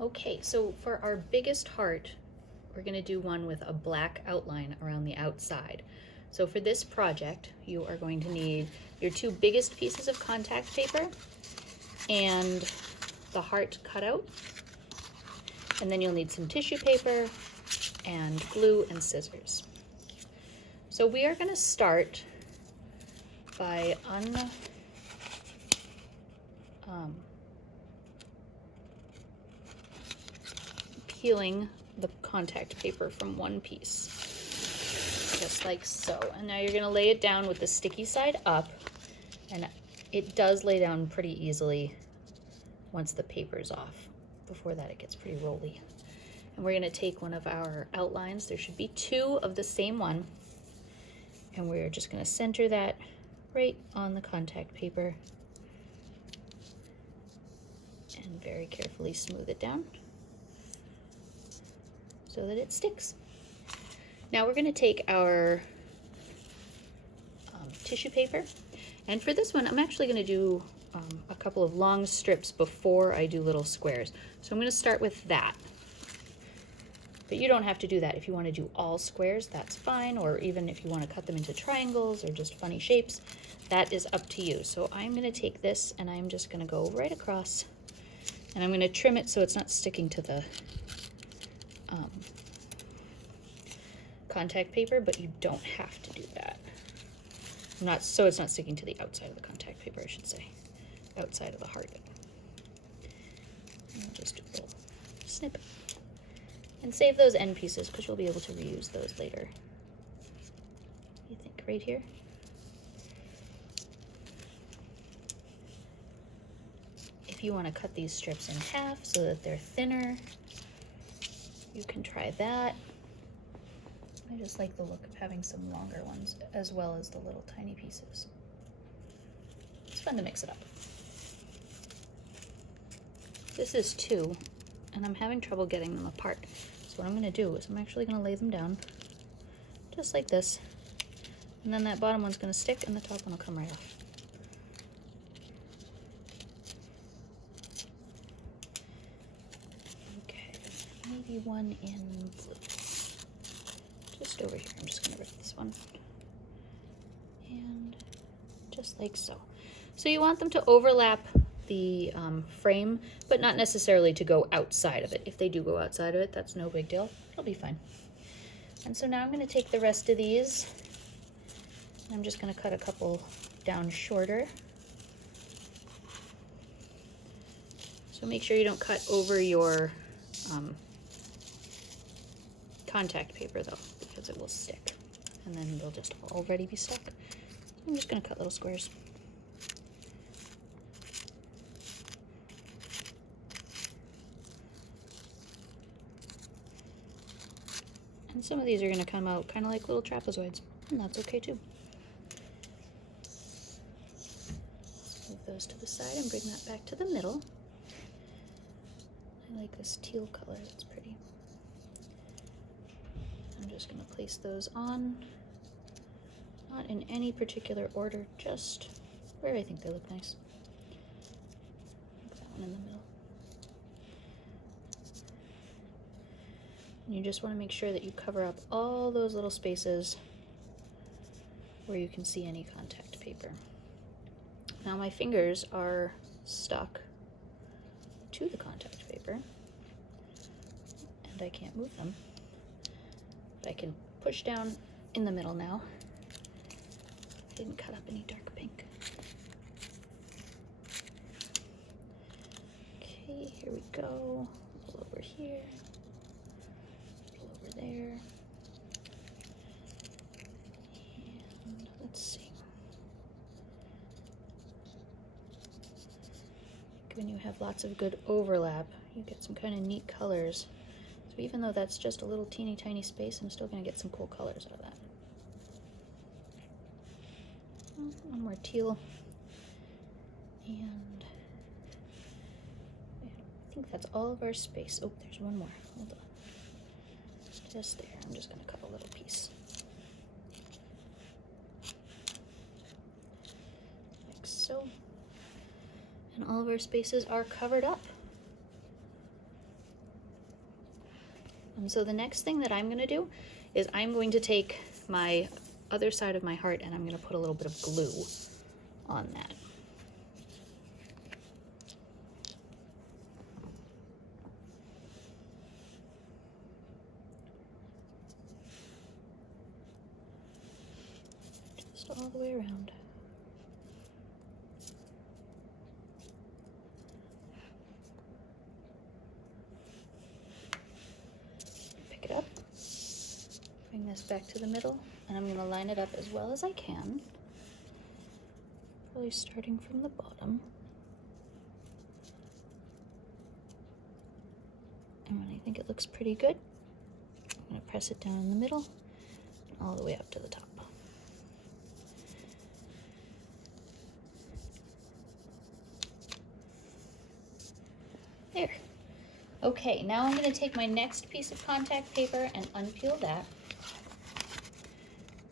Okay, so for our biggest heart, we're going to do one with a black outline around the outside. So for this project, you are going to need your two biggest pieces of contact paper and the heart cut out. And then you'll need some tissue paper and glue and scissors. So we are going to start by peeling the contact paper from one piece, just like so. And now you're going to lay it down with the sticky side up, and it does lay down pretty easily once the paper's off. Before that, it gets pretty rolly. And we're going to take one of our outlines. There should be two of the same one, and we're just going to center that right on the contact paper and very carefully smooth it down so that it sticks. Now we're going to take our tissue paper, and for this one I'm actually going to do a couple of long strips before I do little squares. So I'm going to start with that, but you don't have to do that. If you want to do all squares, that's fine, or even if you want to cut them into triangles or just funny shapes, that is up to you. So I'm going to take this and I'm just going to go right across, and I'm going to trim it so it's not sticking to the contact paper, but you don't have to do that. So it's not sticking to the outside of the contact paper, I should say. Outside of the heart. And I'll just do a little snip. And save those end pieces because you'll be able to reuse those later. You think right here? If you want to cut these strips in half so that they're thinner, you can try that. I just like the look of having some longer ones as well as the little tiny pieces. It's fun to mix it up. This is two, and I'm having trouble getting them apart. So what I'm going to do is I'm actually going to lay them down just like this, and then that bottom one's going to stick and the top one will come right off. Okay, maybe one in blue. Just over here, I'm just going to rip this one. And just like so. So you want them to overlap the frame, but not necessarily to go outside of it. If they do go outside of it, that's no big deal. It'll be fine. And so now I'm going to take the rest of these. I'm just going to cut a couple down shorter. So make sure you don't cut over your contact paper though, because it will stick and then they'll just already be stuck. I'm just going to cut little squares. And some of these are going to come out kind of like little trapezoids, and that's okay too. Move those to the side and bring that back to the middle. I like this teal color, it's pretty. I'm just going to place those on, not in any particular order, just where I think they look nice. Put that one in the middle. And you just want to make sure that you cover up all those little spaces where you can see any contact paper. Now my fingers are stuck to the contact paper, and I can't move them. But I can push down in the middle now. I didn't cut up any dark pink. Okay, here we go. A little over here. A little over there. And let's see. When you have lots of good overlap, you get some kind of neat colors. So even though that's just a little teeny tiny space, I'm still going to get some cool colors out of that. One more teal. And I think that's all of our space. Oh, there's one more. Hold on. Just there. I'm just going to cut a little piece. Like so. And all of our spaces are covered up. And so the next thing that I'm going to do is I'm going to take my other side of my heart and I'm going to put a little bit of glue on that. Just all the way around. Pick it up, bring this back to the middle, and I'm going to line it up as well as I can. Probably starting from the bottom. And when I think it looks pretty good, I'm going to press it down in the middle and all the way up to the top. There. Okay, now I'm going to take my next piece of contact paper and unpeel that.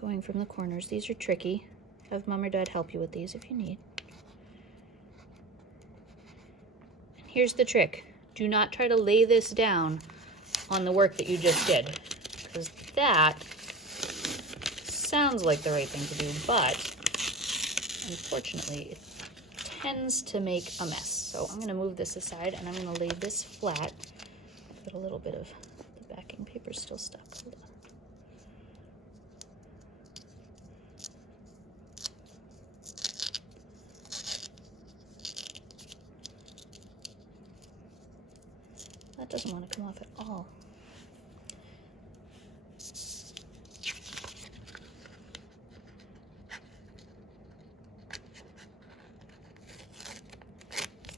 Going from the corners. These are tricky. Have mom or dad help you with these if you need. And here's the trick. Do not try to lay this down on the work that you just did, because that sounds like the right thing to do, but unfortunately it tends to make a mess. So I'm going to move this aside and I'm going to lay this flat, but a little bit of the backing paper is still stuck. Hold on. That doesn't want to come off at all.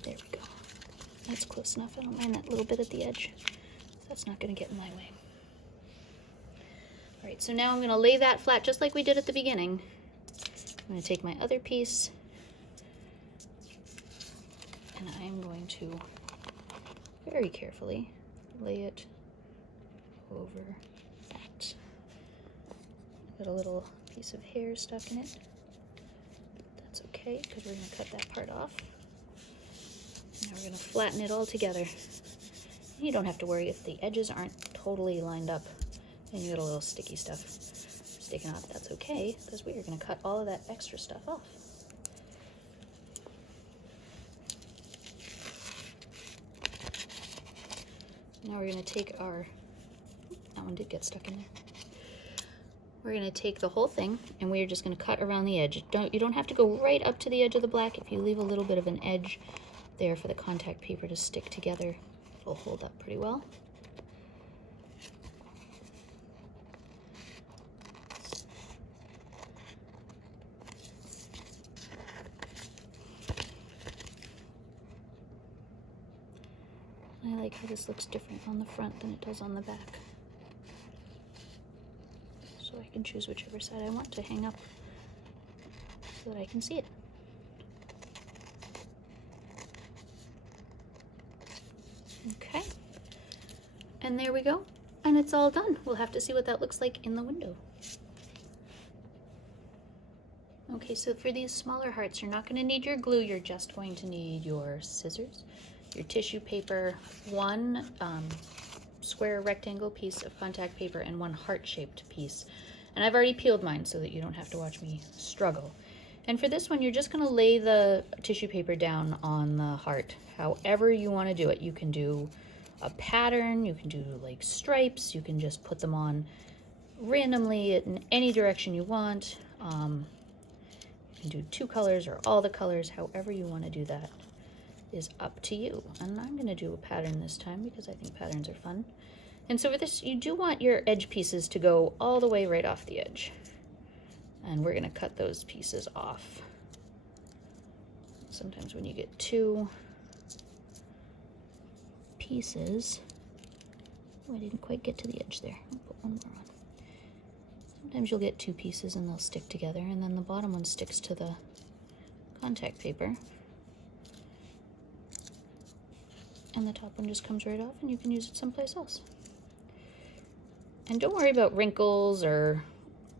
There we go. That's close enough. I don't mind that little bit at the edge. That's not going to get in my way. All right, so now I'm going to lay that flat just like we did at the beginning. I'm going to take my other piece and I'm going to very carefully lay it over that. Got a little piece of hair stuck in it. That's okay, because we're going to cut that part off. Now we're going to flatten it all together. You don't have to worry if the edges aren't totally lined up and you got a little sticky stuff sticking off. That's okay, because we are going to cut all of that extra stuff off. Now we're going to take our, that one did get stuck in there. We're going to take the whole thing and we're just going to cut around the edge. You don't have to go right up to the edge of the black. If you leave a little bit of an edge there for the contact paper to stick together, it'll hold up pretty well. I like how this looks different on the front than it does on the back. So I can choose whichever side I want to hang up so that I can see it. Okay, and there we go, and it's all done. We'll have to see what that looks like in the window. Okay, so for these smaller hearts, you're not going to need your glue, you're just going to need your scissors, your tissue paper, one square rectangle piece of contact paper, and one heart-shaped piece. And I've already peeled mine so that you don't have to watch me struggle. And for this one, you're just going to lay the tissue paper down on the heart. However you want to do it. You can do a pattern, you can do like stripes, you can just put them on randomly in any direction you want. You can do 2 colors or all the colors, however you want to do that is up to you. And I'm going to do a pattern this time because I think patterns are fun. And so for this, you do want your edge pieces to go all the way right off the edge. And we're going to cut those pieces off. Sometimes when you get 2 pieces, oh, I didn't quite get to the edge there. I'll put one more on. Sometimes you'll get 2 pieces and they'll stick together, and then the bottom one sticks to the contact paper. And the top one just comes right off and you can use it someplace else. And don't worry about wrinkles or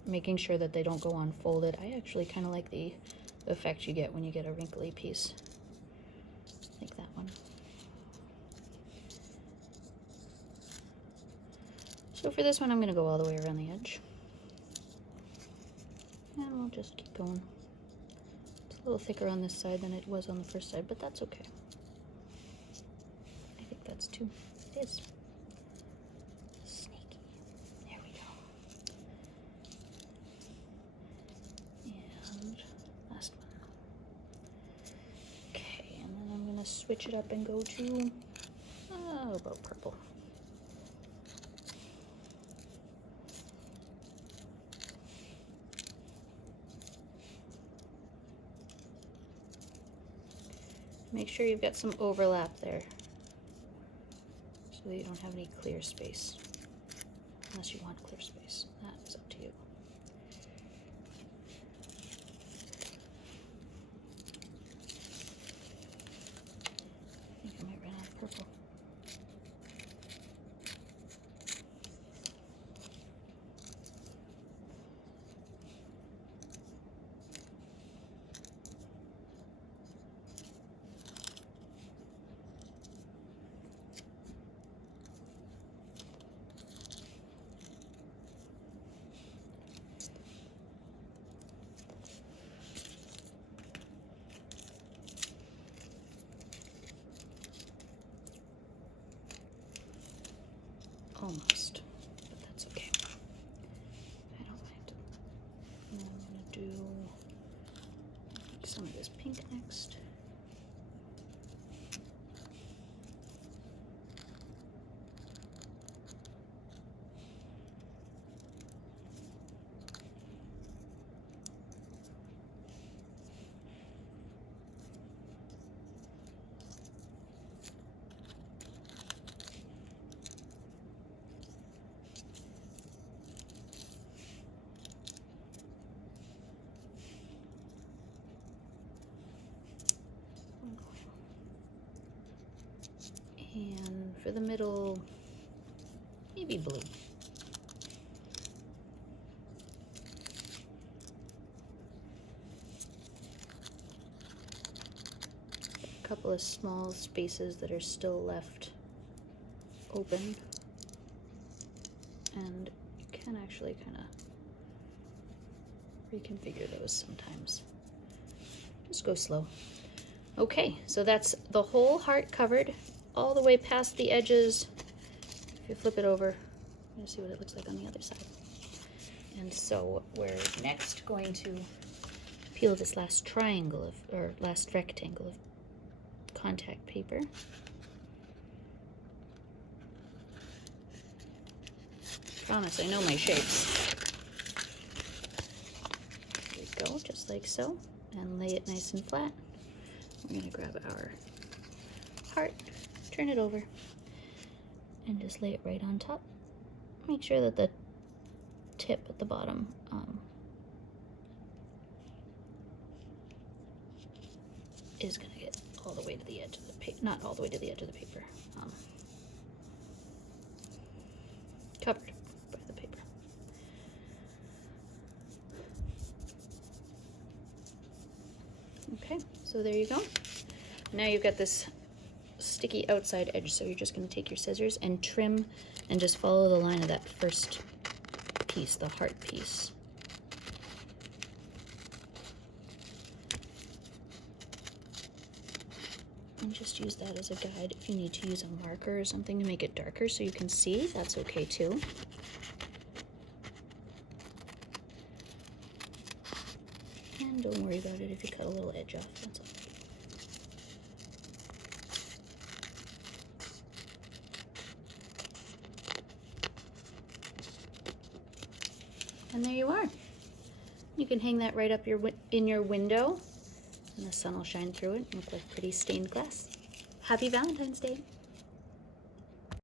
making sure that they don't go on folded. I actually kind of like the effect you get when you get a wrinkly piece, like that one. So for this one, I'm going to go all the way around the edge. And we'll just keep going. It's a little thicker on this side than it was on the first side, but that's okay. I think that's too. It is. Sneaky. There we go. And last one. Okay, and then I'm going to switch it up and go to about purple. Make sure you've got some overlap there so that you don't have any clear space, unless you want clear space. That is up to you. I think I might run out of purple. Almost, but that's okay. I don't mind. And then I'm going to do some of this pink next. And for the middle, maybe blue. A couple of small spaces that are still left open, and you can actually kind of reconfigure those sometimes. Just go slow. Okay, so that's the whole heart covered all the way past the edges. If you flip it over, you'll see what it looks like on the other side. And so we're next going to peel this last triangle of, or last rectangle of contact paper. Promise, I know my shapes. There we go, just like so. And lay it nice and flat. We're gonna grab our heart, turn it over, and just lay it right on top. Make sure that the tip at the bottom is gonna get all the way to the edge of the paper, not all the way to the edge of the paper, covered by the paper. Okay, so there you go. Now you've got this sticky outside edge, so you're just going to take your scissors and trim and just follow the line of that first piece, the heart piece. And just use that as a guide. If you need to use a marker or something to make it darker so you can see, that's okay too. And don't worry about it if you cut a little edge off, that's all. And there you are. You can hang that right up in your window, and the sun will shine through it and look like pretty stained glass. Happy Valentine's Day!